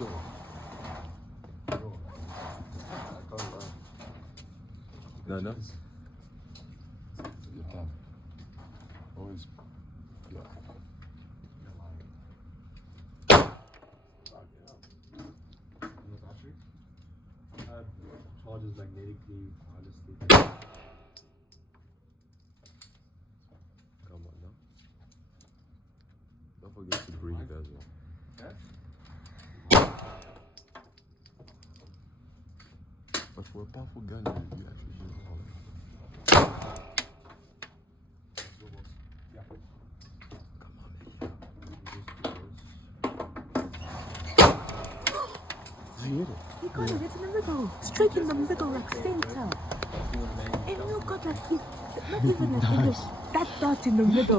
sure. No, I can't lie. No, no. You're done. Always. Yeah. And the battery charges magnetically, wirelessly. Come on now. Don't forget to breathe as well. Okay. But for a powerful gun, you actually use all of it. Yeah. Come on, man. You hit it. You got it, it's in the middle. Straight in the middle, like center. And you got like, not even like in the, that dot in the middle.